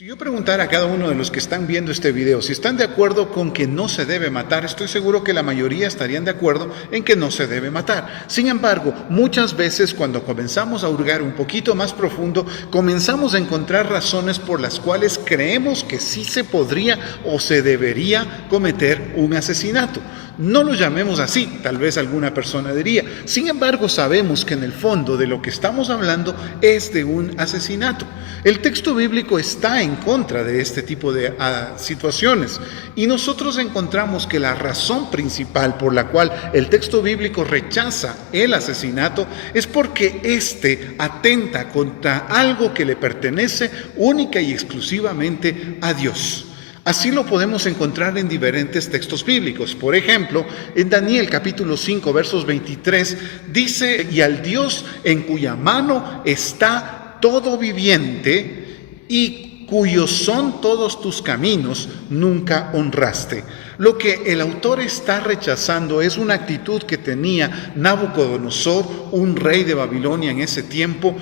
Si yo preguntara a cada uno de los que están viendo este video si están de acuerdo con que no se debe matar, estoy seguro que la mayoría estarían de acuerdo en que no se debe matar. Sin embargo, muchas veces cuando comenzamos a hurgar un poquito más profundo, comenzamos a encontrar razones por las cuales creemos que sí se podría o se debería cometer un asesinato. No lo llamemos así, tal vez alguna persona diría. Sin embargo, sabemos que en el fondo de lo que estamos hablando es de un asesinato. El texto bíblico está en contra de este tipo de situaciones y nosotros encontramos que la razón principal por la cual el texto bíblico rechaza el asesinato es porque éste atenta contra algo que le pertenece única y exclusivamente a Dios. Así lo podemos encontrar en diferentes textos bíblicos. Por ejemplo, en Daniel capítulo 5, versos 23, dice: y al Dios en cuya mano está todo viviente y cuyos son todos tus caminos, nunca honraste. Lo que el autor está rechazando es una actitud que tenía Nabucodonosor, un rey de Babilonia en ese tiempo,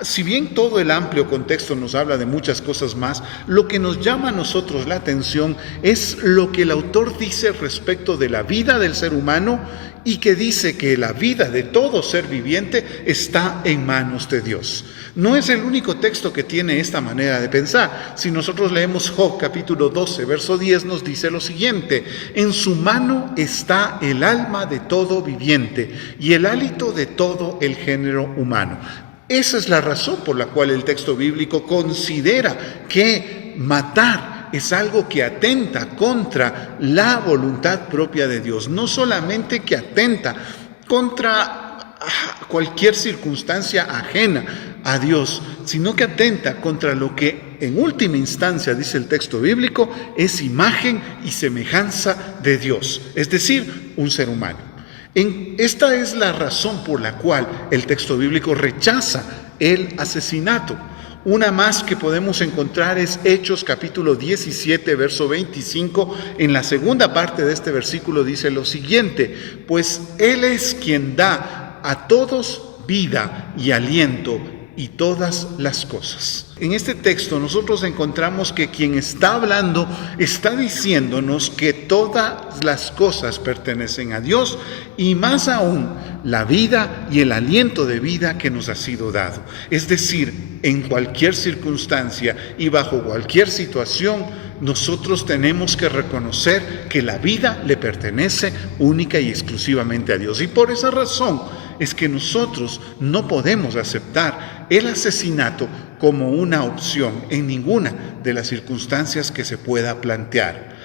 si bien todo el amplio contexto nos habla de muchas cosas más, lo que nos llama a nosotros la atención es lo que el autor dice respecto de la vida del ser humano y que dice que la vida de todo ser viviente está en manos de Dios. No es el único texto que tiene esta manera de pensar. Si nosotros leemos Job capítulo 12, verso 10, nos dice lo siguiente: en su mano está el alma de todo viviente y el hálito de todo el género humano. Esa es la razón por la cual el texto bíblico considera que matar es algo que atenta contra la voluntad propia de Dios. No solamente que atenta contra cualquier circunstancia ajena a Dios, sino que atenta contra lo que en última instancia, dice el texto bíblico, es imagen y semejanza de Dios, es decir, un ser humano. Esta es la razón por la cual el texto bíblico rechaza el asesinato. Una más que podemos encontrar es Hechos capítulo 17, verso 25. En la segunda parte de este versículo dice lo siguiente: pues Él es quien da a todos vida y aliento y todas las cosas. En este texto nosotros encontramos que quien está hablando está diciéndonos que todas las cosas pertenecen a Dios y más aún la vida y el aliento de vida que nos ha sido dado. Es decir, en cualquier circunstancia y bajo cualquier situación, nosotros tenemos que reconocer que la vida le pertenece única y exclusivamente a Dios. Y por esa razón es que nosotros no podemos aceptar el asesinato como una opción en ninguna de las circunstancias que se pueda plantear.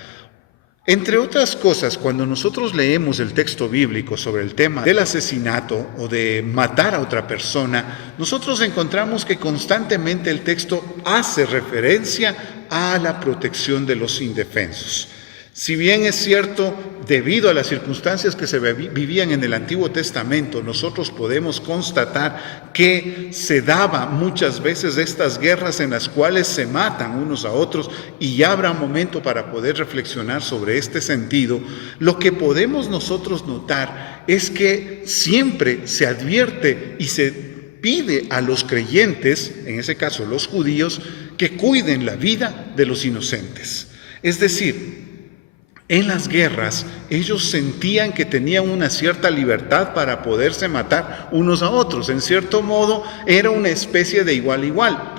Entre otras cosas, cuando nosotros leemos el texto bíblico sobre el tema del asesinato o de matar a otra persona, nosotros encontramos que constantemente el texto hace referencia a la protección de los indefensos. Si bien es cierto, debido a las circunstancias que se vivían en el Antiguo Testamento, nosotros podemos constatar que se daba muchas veces estas guerras en las cuales se matan unos a otros, y ya habrá momento para poder reflexionar sobre este sentido. Lo que podemos nosotros notar es que siempre se advierte y se pide a los creyentes, en ese caso los judíos, que cuiden la vida de los inocentes. Es decir, en las guerras, ellos sentían que tenían una cierta libertad para poderse matar unos a otros. En cierto modo, era una especie de igual a igual.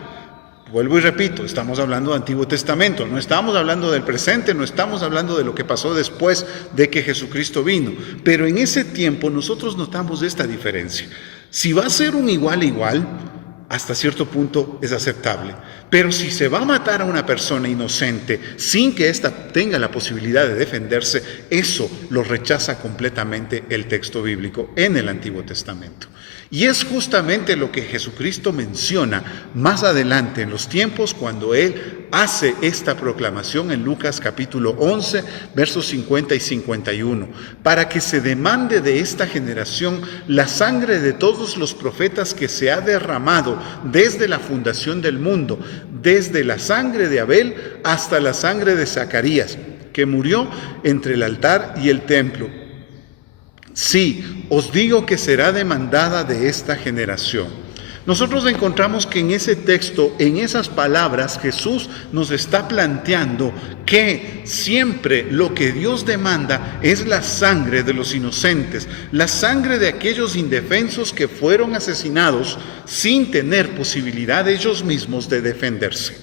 Vuelvo y repito, estamos hablando del Antiguo Testamento, no estamos hablando del presente, no estamos hablando de lo que pasó después de que Jesucristo vino. Pero en ese tiempo nosotros notamos esta diferencia. Si va a ser un igual a igual, hasta cierto punto es aceptable. Pero si se va a matar a una persona inocente sin que ésta tenga la posibilidad de defenderse, eso lo rechaza completamente el texto bíblico en el Antiguo Testamento. Y es justamente lo que Jesucristo menciona más adelante en los tiempos cuando Él hace esta proclamación en Lucas capítulo 11, versos 50 y 51. Para que se demande de esta generación la sangre de todos los profetas que se ha derramado desde la fundación del mundo, desde la sangre de Abel hasta la sangre de Zacarías, que murió entre el altar y el templo. Sí, os digo que será demandada de esta generación. Nosotros encontramos que en ese texto, en esas palabras, Jesús nos está planteando que siempre lo que Dios demanda es la sangre de los inocentes, la sangre de aquellos indefensos que fueron asesinados sin tener posibilidad ellos mismos de defenderse.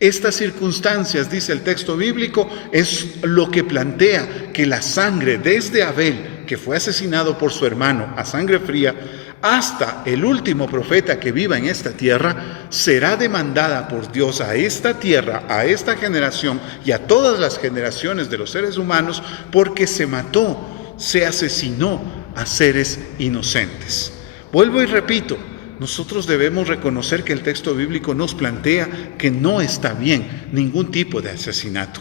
Estas circunstancias, dice el texto bíblico, es lo que plantea que la sangre desde Abel, que fue asesinado por su hermano a sangre fría, hasta el último profeta que viva en esta tierra, será demandada por Dios a esta tierra, a esta generación y a todas las generaciones de los seres humanos, porque se mató, se asesinó a seres inocentes. Vuelvo y repito, nosotros debemos reconocer que el texto bíblico nos plantea que no está bien ningún tipo de asesinato.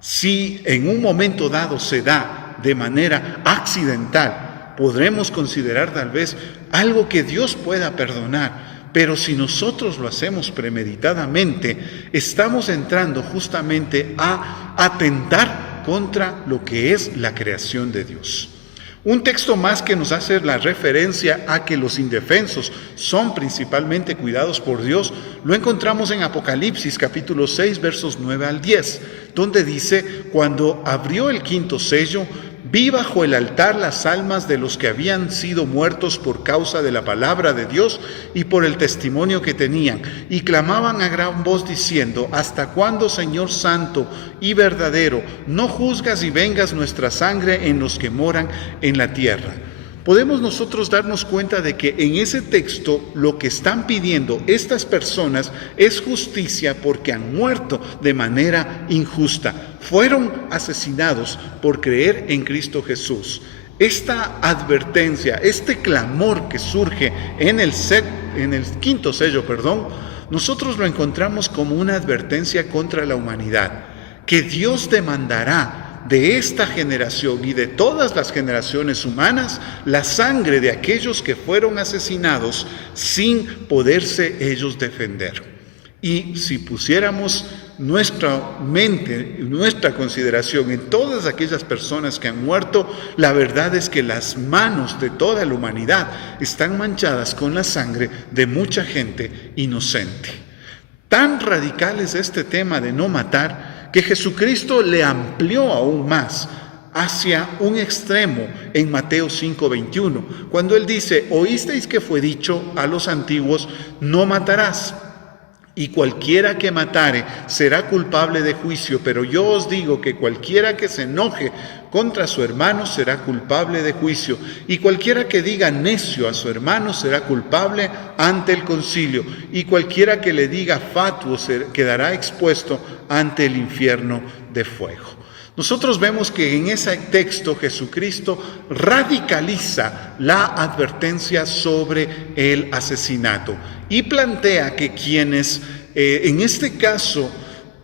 Si en un momento dado se da de manera accidental, podremos considerar tal vez algo que Dios pueda perdonar, pero si nosotros lo hacemos premeditadamente, estamos entrando justamente a atentar contra lo que es la creación de Dios. Un texto más que nos hace la referencia a que los indefensos son principalmente cuidados por Dios, lo encontramos en Apocalipsis capítulo 6 versos 9 al 10, donde dice: cuando abrió el quinto sello, vi bajo el altar las almas de los que habían sido muertos por causa de la palabra de Dios y por el testimonio que tenían, y clamaban a gran voz diciendo: ¿hasta cuándo, Señor santo y verdadero, no juzgas y vengas nuestra sangre en los que moran en la tierra? Podemos nosotros darnos cuenta de que en ese texto lo que están pidiendo estas personas es justicia, porque han muerto de manera injusta. Fueron asesinados por creer en Cristo Jesús. Esta advertencia, este clamor que surge en el quinto sello, nosotros lo encontramos como una advertencia contra la humanidad, que Dios demandará de esta generación y de todas las generaciones humanas la sangre de aquellos que fueron asesinados sin poderse ellos defender. Y si pusiéramos nuestra mente, nuestra consideración en todas aquellas personas que han muerto, la verdad es que las manos de toda la humanidad están manchadas con la sangre de mucha gente inocente. Tan radical es este tema de no matar, que Jesucristo le amplió aún más hacia un extremo en Mateo 5:21, cuando Él dice: oísteis que fue dicho a los antiguos, no matarás, y cualquiera que matare será culpable de juicio, pero yo os digo que cualquiera que se enoje contra su hermano será culpable de juicio, y cualquiera que diga necio a su hermano será culpable ante el concilio, y cualquiera que le diga fatuo quedará expuesto ante el infierno de fuego. Nosotros vemos que en ese texto Jesucristo radicaliza la advertencia sobre el asesinato y plantea que quienes en este caso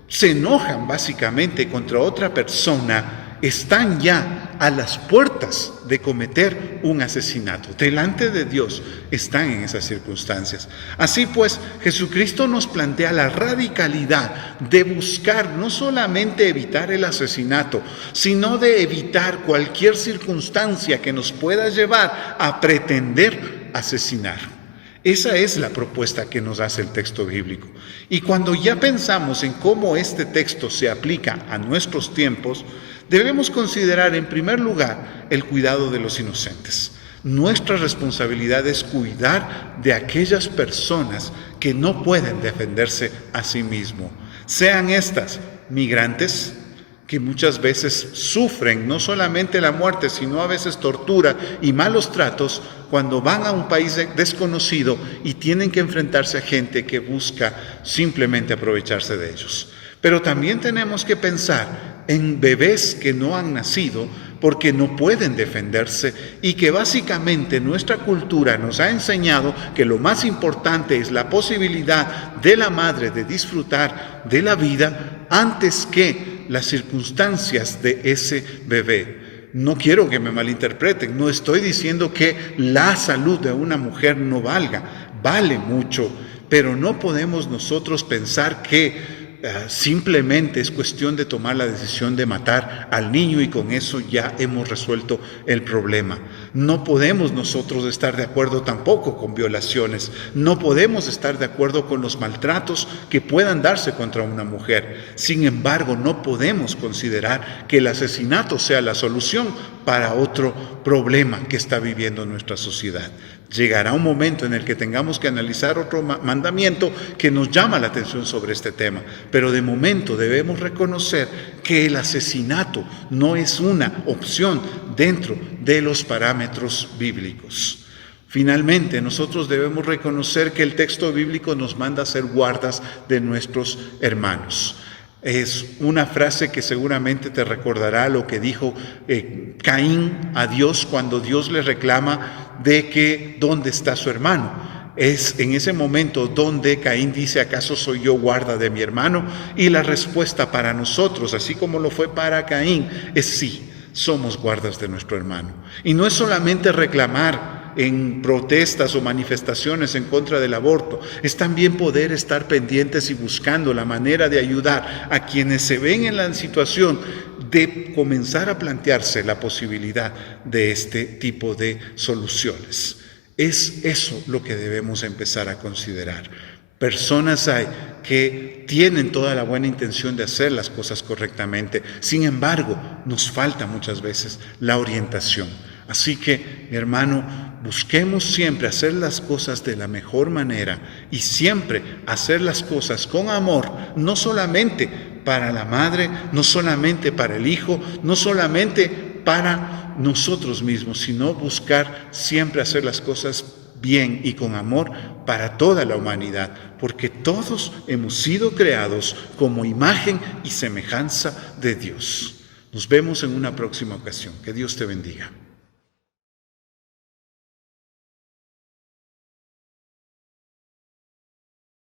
se enojan básicamente contra otra persona están ya a las puertas de cometer un asesinato. Delante de Dios están en esas circunstancias. Así pues, Jesucristo nos plantea la radicalidad de buscar no solamente evitar el asesinato, sino de evitar cualquier circunstancia que nos pueda llevar a pretender asesinar. Esa es la propuesta que nos hace el texto bíblico. Y cuando ya pensamos en cómo este texto se aplica a nuestros tiempos, debemos considerar en primer lugar el cuidado de los inocentes. Nuestra responsabilidad es cuidar de aquellas personas que no pueden defenderse a sí mismos. Sean estas migrantes, que muchas veces sufren no solamente la muerte, sino a veces tortura y malos tratos cuando van a un país desconocido y tienen que enfrentarse a gente que busca simplemente aprovecharse de ellos. Pero también tenemos que pensar en bebés que no han nacido porque no pueden defenderse y que básicamente nuestra cultura nos ha enseñado que lo más importante es la posibilidad de la madre de disfrutar de la vida antes que las circunstancias de ese bebé. No quiero que me malinterpreten, no estoy diciendo que la salud de una mujer no valga, vale mucho, pero no podemos nosotros pensar que simplemente es cuestión de tomar la decisión de matar al niño y con eso ya hemos resuelto el problema. No podemos nosotros estar de acuerdo tampoco con violaciones, no podemos estar de acuerdo con los maltratos que puedan darse contra una mujer. Sin embargo, no podemos considerar que el asesinato sea la solución para otro problema que está viviendo nuestra sociedad. Llegará un momento en el que tengamos que analizar otro mandamiento que nos llama la atención sobre este tema, pero de momento debemos reconocer que el asesinato no es una opción dentro de los parámetros bíblicos. Finalmente, nosotros debemos reconocer que el texto bíblico nos manda a ser guardas de nuestros hermanos. Es una frase que seguramente te recordará lo que dijo Caín a Dios cuando Dios le reclama de que ¿dónde está su hermano? Es en ese momento donde Caín dice, ¿acaso soy yo guarda de mi hermano? Y la respuesta para nosotros, así como lo fue para Caín, es sí, somos guardas de nuestro hermano. Y no es solamente reclamar en protestas o manifestaciones en contra del aborto, es también poder estar pendientes y buscando la manera de ayudar a quienes se ven en la situación de comenzar a plantearse la posibilidad de este tipo de soluciones. Es eso lo que debemos empezar a considerar. Personas hay que tienen toda la buena intención de hacer las cosas correctamente, sin embargo, nos falta muchas veces la orientación. Así que, mi hermano, busquemos siempre hacer las cosas de la mejor manera y siempre hacer las cosas con amor, no solamente para la madre, no solamente para el hijo, no solamente para nosotros mismos, sino buscar siempre hacer las cosas bien y con amor para toda la humanidad, porque todos hemos sido creados como imagen y semejanza de Dios. Nos vemos en una próxima ocasión. Que Dios te bendiga.